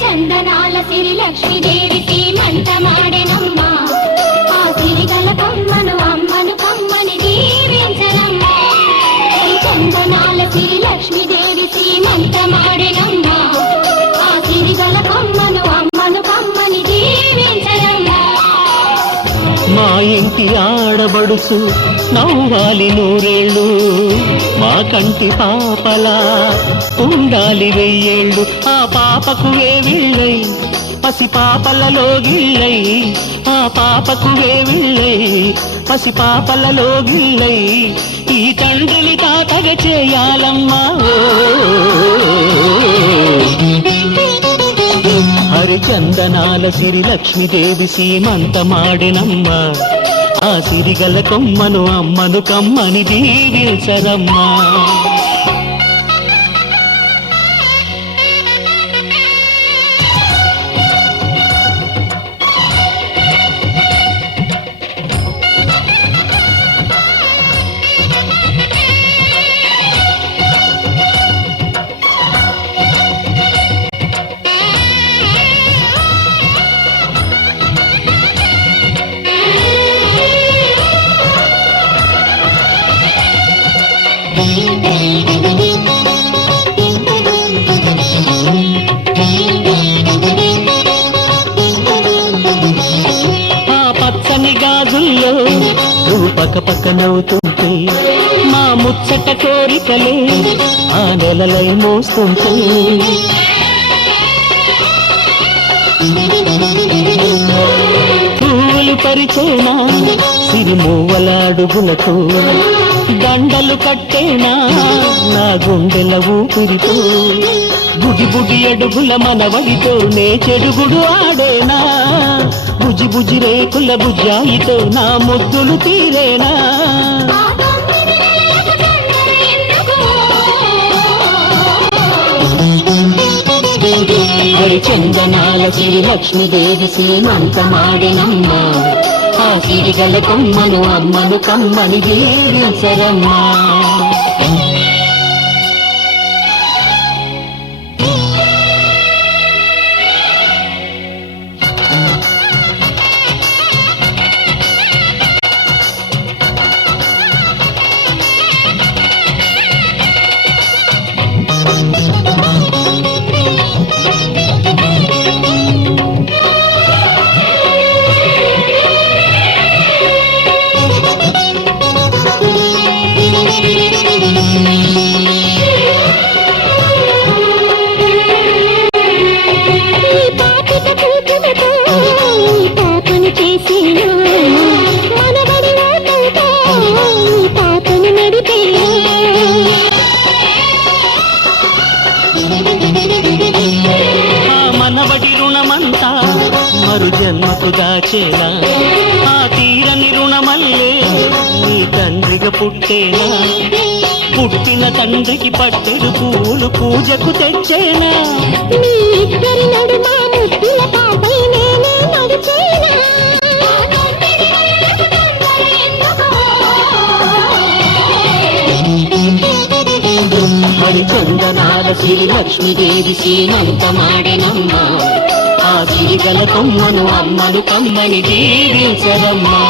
చందనాల సిరి లక్ష్మీదేవి సీమంత మాడెనమ్మ ఆ సిరిగల కొమ్మను అమ్మను కమ్మని దీవించనమ్మ చందనాల సిరి లక్ష్మీదేవి సీమంత మాడెనమ్మ ఆ సిరిగల కొమ్మను అమ్మను కమ్మని దీవించనమ్మ మా ఇంటి ఆడబడుచు నవ్వాలి నూరేళ్ళు మా కంటి పాపలా ఉండాలి వెయ్యేళ్ళు ఆ పాపకు వేవిళ్ళై పసి పాపలలో గిళ్ళై ఆ పాపకు వేవిళ్ళై పసి పాపలలో గిళ్ళై ఈ తండ్రిని తాతగ చేయాలమ్మా హరిచందనాల సిరి లక్ష్మీదేవి సీమంత మాడెనమ్మ ఆ సిరిగల కొమ్మను అమ్మను కమ్మని దీవించరమ్మా పక్క పక్క నవ్వుతుంటే మా ముచ్చట కోరికలే ఆ నెలలై మోస్తుంటే పూలు పరిచేనా సిరిమూవల అడుగులకు దండలు కట్టేనా నా గుండెల ఊపిరితో బుడి బుడి అడుగుల మనవడితో నే చెడుగుడు ఆడేనా బుజి బుజి రేకుల బుజ్జాయితో నా ముద్దులు తీరేనా హరిచందనాల సిరి లక్ష్మీదేవి సీమంత మాడెనమ్మ ఆ సిరిగల కొమ్మను అమ్మను కమ్మని దీవించరమ్మా మరు జన్మకు దాచేనా ఆ తీరని రుణమల్లే నీ తండ్రిగా పుట్టేనా పుట్టిన తండ్రికి పట్టెడు పూలు పూజకు తెచ్చేనా మీ ఇద్దరి నడుమ ముద్దుల పాపై నేనే నడిచేనా హరిచందనాల సిరి లక్ష్మీదేవి సీమంత మాడెనమ్మ ఆ సిరిగల కొమ్మను అమ్మను కమ్మని దీవించరమ్మా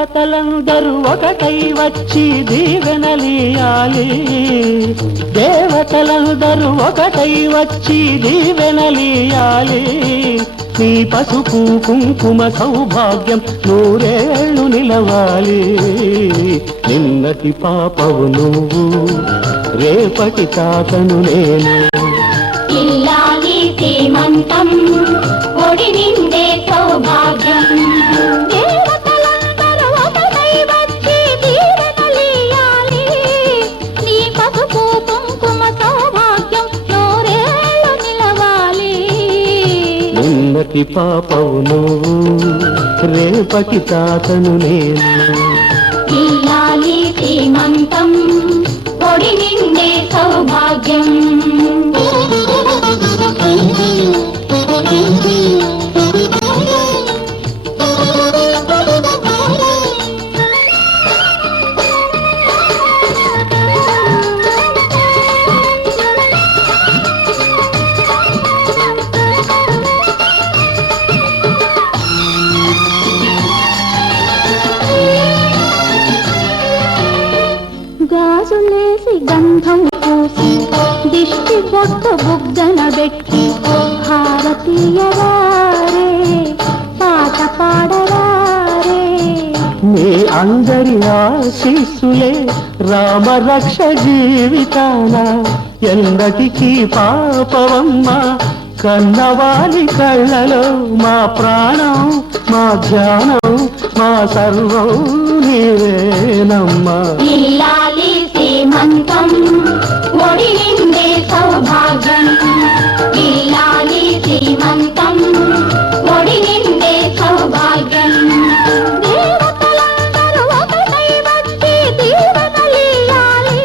దేవతలందరూ ఒకటై వచ్చి దీవెనలియాలి, దేవతలందరూ ఒకటై వచ్చి దీవెనలియాలి. నీ పసుపు కుంకుమ సౌభాగ్యం నూరేళ్ళు నిలవాలి. నిన్నటి పాపవు నువ్వు, రేపటి తాతను నేను. ఇల్లాలి శ్రీమంతం ఒడి నిండే సౌభాగ్యం, దేవతలందరూ ఒకటై వచ్చి దీవెనలియాలి. నీ పసుపు కుంకుమ సౌభాగ్యం నూరేళ్ళు నిలవాలి. నిన్నటి పాపవు నువ్వు, రేపటి తాతను నేను. ఇల్లాలి శ్రీమంతం ఒడి నిండే సౌభాగ్యం. గాజులేసి గంధం పూసి దిష్టి బొట్టు బుగ్గన పెట్టి హారతీయవారే పాట పాడవారే. మీ అందరి ఆశీస్సులే రామరక్ష జీవితాన ఎందటికీ పాపవమ్మ. కన్నవాలి కళ్ళలో మా ప్రాణం, మా ధ్యానం, మా సర్వం నీవేనమ్మా. ఇల్లాలి శ్రీమంతం ఒడి నిండే సౌభాగ్యం, ఇల్లాలి శ్రీమంతం ఒడి నిండే సౌభాగ్యం. దేవతలందరూ ఒకటై వచ్చి దీవెనలియాలి.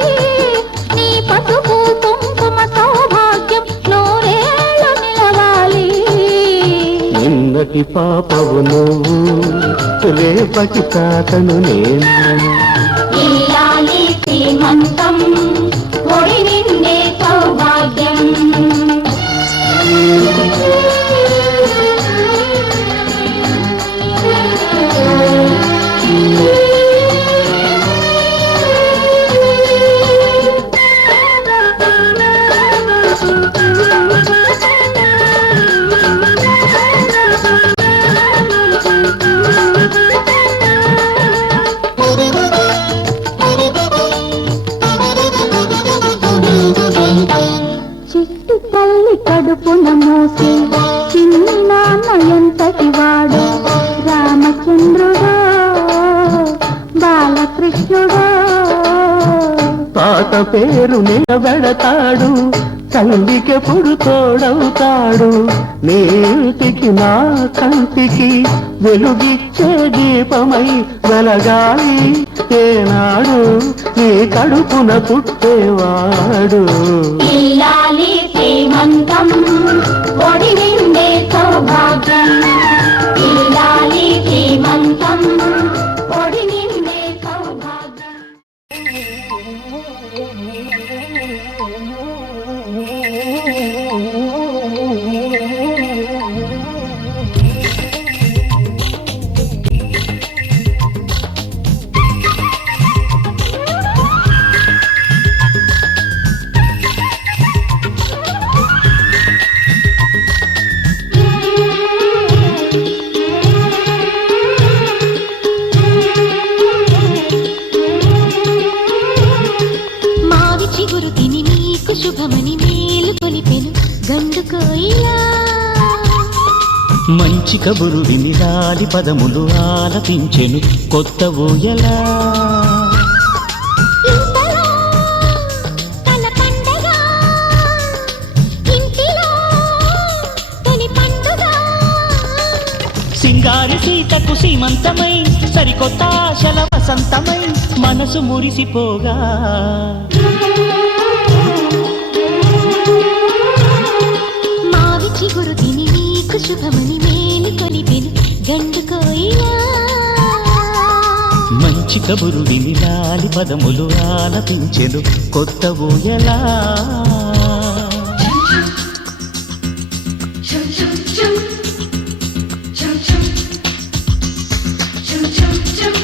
నీ పసుపు కుంకుమ సౌభాగ్యం నూరేళ్ళు నిలవాలి. నిన్నటి పాపవు నువ్వు, రేపటి తాతను నేను. ఇల్లాలి శ్రీమంతం ఒడి నిండే సౌభాగ్యం. చిట్టి తల్లి కడుపున మోసి చిన్ని నాన్న ఎంతటి వాడు, రామచంద్రుడో బాలకృష్ణుడో. తాత పేరు నిలబెడతాడు, తల్లికెప్పుడు తోడవుతాడు. నీటికి నా కంటికి వెలుగిచ్చే దీపమై వెలగాలి ఏనాడు నీ కడుపున పుట్టేవాడు. ఇల్లాలి శ్రీమంతం ఒడి నిండే సౌభాగ్యం, ఇల్లాలి శ్రీమంతం ఒడి నిండే సౌభాగ్యం. మావి చిగురు తిని మీకు శుభమని మేలు కొలిపెను గండు కోయిలా. మంచి కబురు విని రాలి పదములు ఆలపించెను కొత్త ఊయలా. ఇంతలో తన పండగ, ఇంటిలో తొలి పండుగ. సింగారి సీతకు సీమంతమై సరికొత్త ఆశల వసంతమై మనసు మురిసిపోగా. మావి చిగురు తిని మీకు శుభమని మేలు కొలిపెను గండు కోయిలా. మంచి కబురు విని రాలి పదములు ఆలపించెను కొత్త ఊయలా. Chum chum chum chum chum chum chum chum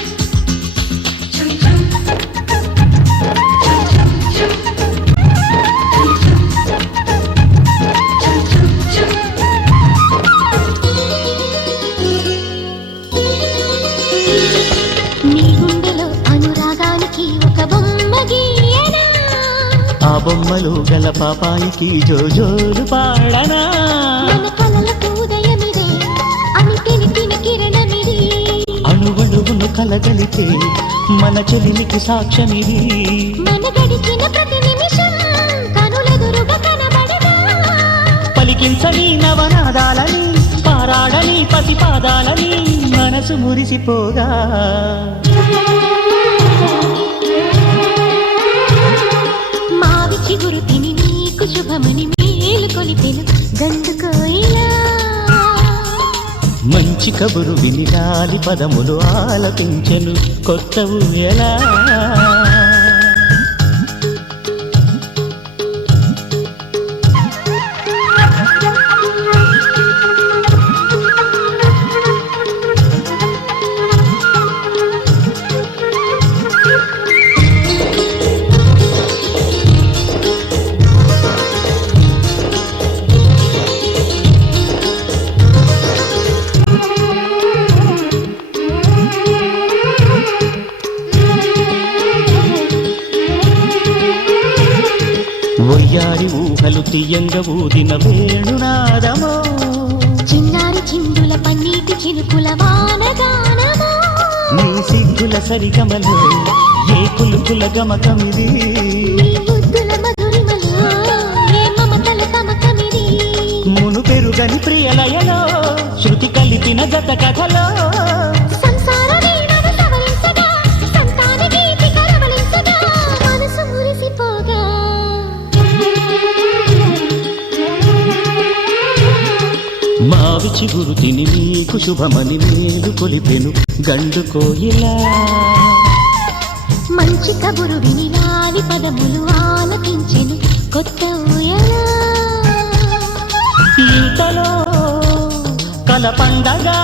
బొమ్మలు గల పాపాయికి జోజోలు పాడనా మన కలలకు ఉదయమిదే అని తెలిపిన కిరణమిది అణువణువును కలగలితే మన చెలిమికి సాక్ష్యమిది మన గడిచిన ప్రతి నిమిషం కనులెదురుగా కనబడదా పలికించని నవనాదాలని పారాడని పసిపాదాలని మనసు మురిసిపోగా మావి చిగురు తిని నీకు శుభమని మేలు కొలిపెను గండు కోయిలా మంచి కబురు విని గాలి పదములు ఆలపించెను కొత్త ఊయలా ఒయ్యారి ఊహలు తీయంగ ఊదిన వేణునాదమో చిన్నారి చిందుల పన్నీటి చినుకుల వానగానమో నీ సిగ్గుల సరిగమలో ఏ కులుకుల గమకమిది నీ బుద్ధుల మధురిమలో ఏ మమతల తమకమిది మును పెరుగని ప్రియలయలో శృతి కలిపిన గత కథలో సంసార వీణను సవరించగా సంతాన గీతి కరవలించగా మనసు మురిసిపోగా మావి చిగురు తిని నీకు శుభమని మేలు కొలిపెను గండు కోయిలా మంచి కబురు విని నాలి పదములు ఆలకించెను కొత్త ఊయలా ఇంతలో కల పండగా